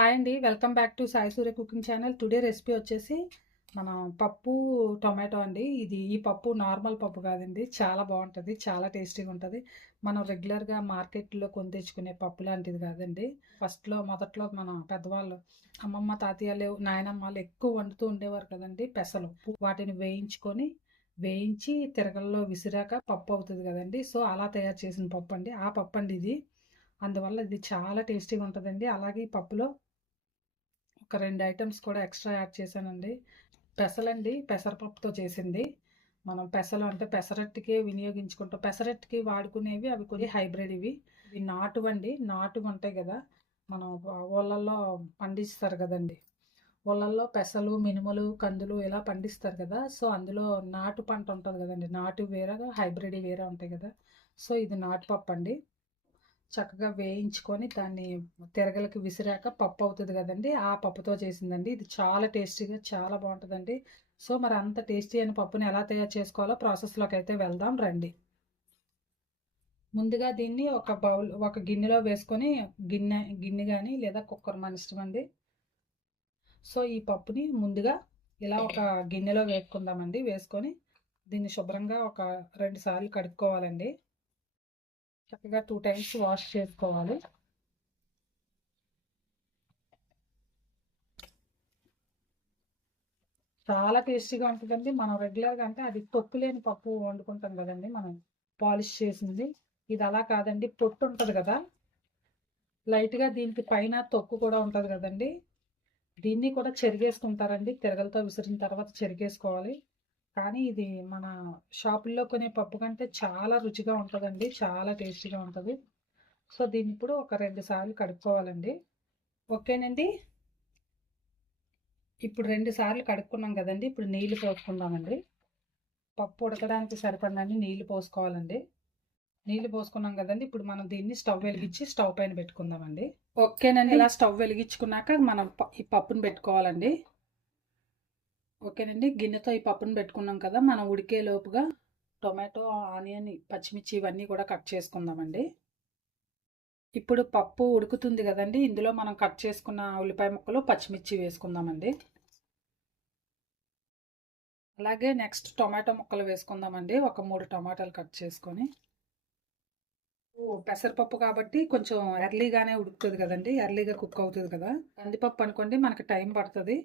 Hi అండి welcome back to Sai Surya cooking channel. Today recipe వచ్చేసి మనం పప్పు టొమాటో అండి. ఇది ఈ పప్పు నార్మల్ పప్పు కాదండి. చాలా బాగుంటుంది చాలా టేస్టీగా ఉంటుంది. మనం రెగ్యులర్గా మార్కెట్లో కొని తెచ్చుకునే పప్పు లాంటిది కాదండి. ఫస్ట్లో మొదట్లో మన పెద్దవాళ్ళు అమ్మమ్మ తాతయ్యలు నాయనమ్మలు ఎక్కువ వండుతూ ఉండేవారు కదండి పెసలు. వాటిని వేయించుకొని వేయించి తిరగల్లో విసిరాక పప్పు అవుతుంది కదండి. సో అలా తయారు చేసిన పప్పు అండి ఆ పప్పు అండి ఇది. అందువల్ల ఇది చాలా టేస్టీగా ఉంటుందండి. అలాగే ఈ పప్పులో ఒక రెండు ఐటమ్స్ కూడా ఎక్స్ట్రా యాడ్ చేశానండి. పెసలండి పెసరపప్పుతో చేసింది. మనం పెసలు అంటే పెసరట్టుకే వినియోగించుకుంటాం. పెసరట్టుకి వాడుకునేవి అవి కొన్ని హైబ్రిడ్ ఇవి. ఇవి నాటువండి నాటు ఉంటాయి కదా మనం ఊళ్ళల్లో పండిస్తారు కదండి. ఊళ్ళల్లో పెసలు మినుములు కందులు ఇలా పండిస్తారు కదా సో అందులో నాటు పంట ఉంటుంది కదండి. నాటు వేరే హైబ్రిడ్ వేరే ఉంటాయి కదా. సో ఇది నాటు పప్పు అండి చక్కగా వేయించుకొని దాన్ని తిరగలకి విసిరాక పప్పు అవుతుంది కదండి. ఆ పప్పుతో చేసిందండి. ఇది చాలా టేస్టీగా చాలా బాగుంటుందండి. సో మరి అంత టేస్టీ అయిన పప్పుని ఎలా తయారు చేసుకోవాలో ప్రాసెస్లోకి అయితే వెళ్దాం రండి. ముందుగా దీన్ని ఒక బౌల్ ఒక గిన్నెలో వేసుకొని గిన్నె గిన్నె కానీ లేదా కుక్కర్ మన ఇష్టం అండి. సో ఈ పప్పుని ముందుగా ఇలా ఒక గిన్నెలో వేసుకుందామండి వేసుకొని దీన్ని శుభ్రంగా ఒక రెండు సార్లు కడుక్కోవాలండి. చక్కగా టూ టైమ్స్ వాష్ చేసుకోవాలి. చాలా టేస్టీగా ఉంటుందండి. మనం రెగ్యులర్గా అంటే అది తొక్కు లేని పప్పు వండుకుంటాం కదండి మనం. పాలిష్ చేసింది. ఇది అలా కాదండి. పొట్టు ఉంటుంది కదా. లైట్గా దీనికి పైన తొక్కు కూడా ఉంటుంది కదండి. దీన్ని కూడా చెరిగేసుకుంటారండి. తిరగలతో విసిరిన తర్వాత చెరిగేసుకోవాలి. కానీ ఇది మన షాపుల్లో కొనే పప్పు కంటే చాలా రుచిగా ఉంటుందండి. చాలా టేస్టీగా ఉంటుంది. సో దీన్ని ఇప్పుడు ఒక రెండు సార్లు కడుక్కోవాలండి. ఓకేనండి? ఇప్పుడు రెండు సార్లు కడుక్కున్నాం కదండి. ఇప్పుడు నీళ్ళు పోసుకుందామండి. పప్పు ఉడకడానికి సరిపడినన్ని నీళ్ళు పోసుకోవాలండి. నీళ్ళు పోసుకున్నాం కదండి. ఇప్పుడు మనం దీన్ని స్టవ్ వెలిగించి స్టవ్ పైన పెట్టుకుందామండి. ఓకేనండి. ఇలా స్టవ్ వెలిగించుకున్నాక మనం ఈ పప్పును పెట్టుకోవాలండి. ఓకేనండి. గిన్నెతో ఈ పప్పును పెట్టుకున్నాం కదా మనం ఉడికే లోపుగా టొమాటో ఆనియన్ పచ్చిమిర్చి ఇవన్నీ కూడా కట్ చేసుకుందామండి. ఇప్పుడు పప్పు ఉడుకుతుంది కదండి ఇందులో మనం కట్ చేసుకున్న ఉల్లిపాయ ముక్కలు పచ్చిమిర్చి వేసుకుందామండి. అలాగే నెక్స్ట్ టొమాటో ముక్కలు వేసుకుందామండి ఒక మూడు టొమాటోలు కట్ చేసుకొని. పెసరపప్పు కాబట్టి కొంచెం ఎర్లీగానే ఉడుకుతుంది కదండి ఎర్లీగా కుక్ అవుతుంది కదా. కందిపప్పు అనుకోండి మనకి టైం పడుతుంది.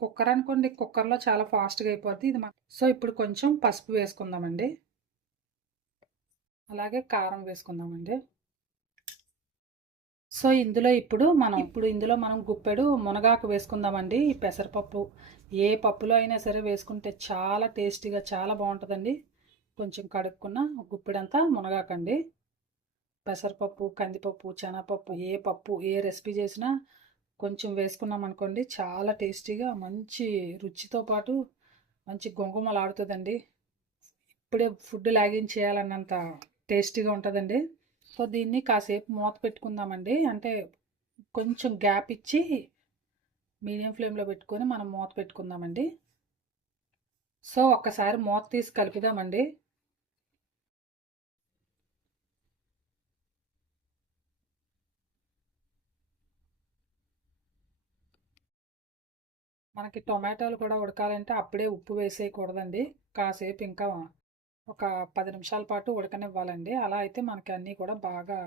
కుక్కర్ అనుకోండి కుక్కర్లో చాలా ఫాస్ట్గా అయిపోద్ది. ఇది సో ఇప్పుడు కొంచెం పసుపు వేసుకుందామండి. అలాగే కారం వేసుకుందామండి. సో ఇందులో ఇప్పుడు మనం ఇప్పుడు ఇందులో మనం గుప్పెడు మునగాకు వేసుకుందామండి. ఈ పెసరపప్పు ఏ పప్పులో అయినా సరే వేసుకుంటే చాలా టేస్టీగా చాలా బాగుంటుందండి. కొంచెం కడుక్కున్న గుప్పెడంతా మునగాకండి. పెసరపప్పు కందిపప్పు శనగపప్పు ఏ పప్పు ఏ రెసిపీ చేసినా కొంచెం వేసుకున్నాం అనుకోండి చాలా టేస్టీగా మంచి రుచితో పాటు మంచి గొంగుమలాడుతుందండి. ఇప్పుడే ఫుడ్ లాగిన్ చేయాలన్నంత టేస్టీగా ఉంటుందండి. సో దీన్ని కాసేపు మూత పెట్టుకుందామండి. అంటే కొంచెం గ్యాప్ ఇచ్చి మీడియం ఫ్లేమ్లో పెట్టుకొని మనం మూత పెట్టుకుందామండి. సో ఒక్కసారి మూత తీసి కలుపుదామండి. మనకి టొమాటోలు కూడా ఉడకాలంటే అప్పుడే ఉప్పు వేసేయకూడదండి. కాసేపు ఇంకా ఒక పది నిమిషాల పాటు ఉడకనివ్వాలండి. అలా అయితే మనకి అన్నీ కూడా బాగా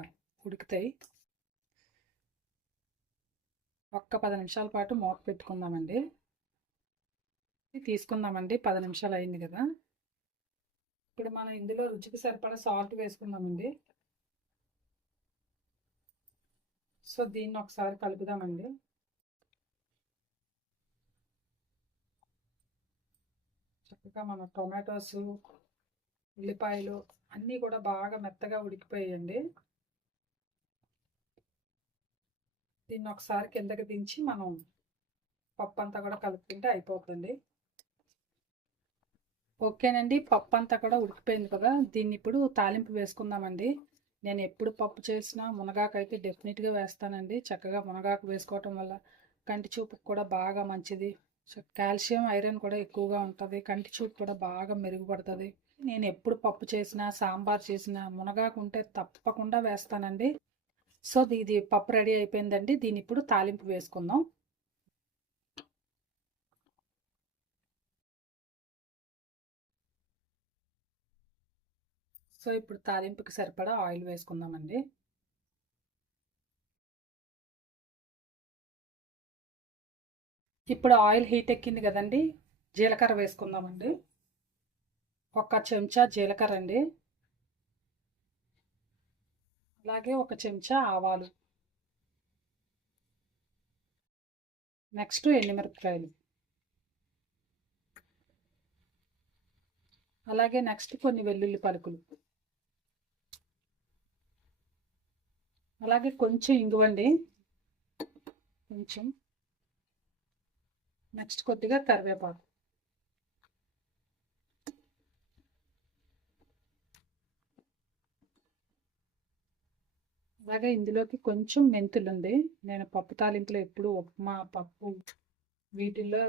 ఉడుకుతాయి. ఒక్క పది నిమిషాల పాటు మూత పెట్టుకుందామండి. తీసుకుందామండి. పది నిమిషాలు అయింది కదా. ఇప్పుడు మనం ఇందులో రుచికి సరిపడా సాల్ట్ వేసుకుందామండి. సో దీన్ని ఒకసారి కలుపుదామండి. చక్కగా మన టొమాటోస్ ఉల్లిపాయలు అన్నీ కూడా బాగా మెత్తగా ఉడికిపోయాయండి. దీన్ని ఒకసారి కిందకి దించి మనం పప్పు అంతా కూడా కలుపుకుంటే అయిపోతుంది ఓకేనండి పప్పు అంతా కూడా ఉడికిపోయింది కదా దీన్ని ఇప్పుడు తాలింపు వేసుకుందామండి. నేను ఎప్పుడు పప్పు చేసినా మునగాకు అయితే డెఫినెట్గా వేస్తానండి. చక్కగా మునగాకు వేసుకోవటం వల్ల కంటి చూపుకు కూడా బాగా మంచిది. సో కాల్షియం ఐరన్ కూడా ఎక్కువగా ఉంటుంది కంటి చూపు కూడా బాగా మెరుగుపడుతుంది. నేను ఎప్పుడు పప్పు చేసినా సాంబార్ చేసినా మునగాకు ఉంటే తప్పకుండా వేస్తానండి. సో ఇది పప్పు రెడీ అయిపోయిందండి. దీన్ని ఇప్పుడు తాలింపు వేసుకుందాం. సో ఇప్పుడు తాలింపుకి సరిపడా ఆయిల్ వేసుకుందామండి. ఇప్పుడు ఆయిల్ హీట్ ఎక్కింది కదండి జీలకర్ర వేసుకుందామండి. ఒక చెంచా జీలకర్ర అండి. అలాగే ఒక చెంచా ఆవాలు. నెక్స్ట్ ఎండుమిరపకాయలు. అలాగే నెక్స్ట్ కొన్ని వెల్లుల్లి పలుకులు. అలాగే కొంచెం ఇంగువండి. కొంచెం. నెక్స్ట్ కొద్దిగా కరివేపాకు. అలాగే ఇందులోకి కొంచెం మెంతులు ఉంది నేను పప్పు తాలింపులో ఎప్పుడు ఉప్మా పప్పు వీటిల్లో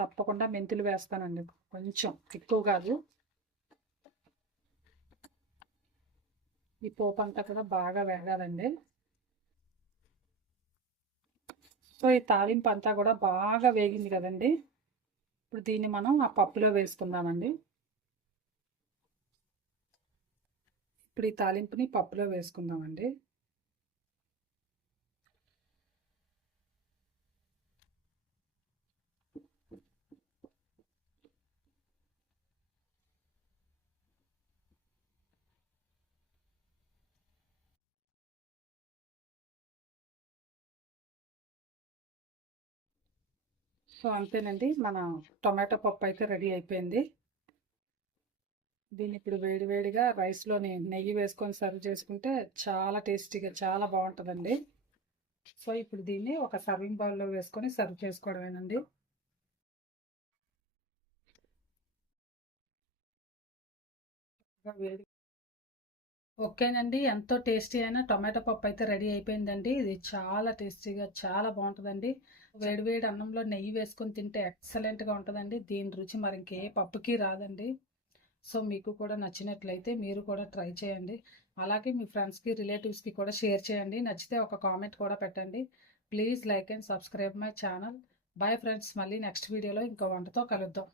తప్పకుండా మెంతులు వేస్తానండి. కొంచెం ఎక్కువ కాదు. ఈ పోపు అంతా కూడా బాగా వేగాలండి. సో ఈ తాలింపు అంతా కూడా బాగా వేగింది కదండి. ఇప్పుడు దీన్ని మనం ఆ పప్పులో వేసుకుందామండి. ఇప్పుడు ఈ తాలింపుని పప్పులో వేసుకుందామండి. సో అంతేనండి. మన టొమాటో పప్పు అయితే రెడీ అయిపోయింది. దీన్ని ఇప్పుడు వేడివేడిగా రైస్లోని నెయ్యి వేసుకొని సర్వ్ చేసుకుంటే చాలా టేస్టీగా చాలా బాగుంటుందండి. సో ఇప్పుడు దీన్ని ఒక సర్వింగ్ బౌల్లో వేసుకొని సర్వ్ చేసుకోవడమేనండి. వేడి ఓకేనండి. ఎంతో టేస్టీ అయిన టొమాటో పప్పు అయితే రెడీ అయిపోయిందండి. ఇది చాలా టేస్టీగా చాలా బాగుంటుందండి. వేడివేడి అన్నంలో నెయ్యి వేసుకొని తింటే ఎక్సలెంట్గా ఉంటుందండి. దీని రుచి మరి ఇంకే పప్పుకి రాదండి. సో మీకు కూడా నచ్చినట్లయితే మీరు కూడా ట్రై చేయండి. అలాగే మీ ఫ్రెండ్స్కి రిలేటివ్స్కి కూడా షేర్ చేయండి. నచ్చితే ఒక కామెంట్ కూడా పెట్టండి. Please like and subscribe my channel. Bye friends. మళ్ళీ నెక్స్ట్ వీడియోలో ఇంకో వంటతో కలుద్దాం.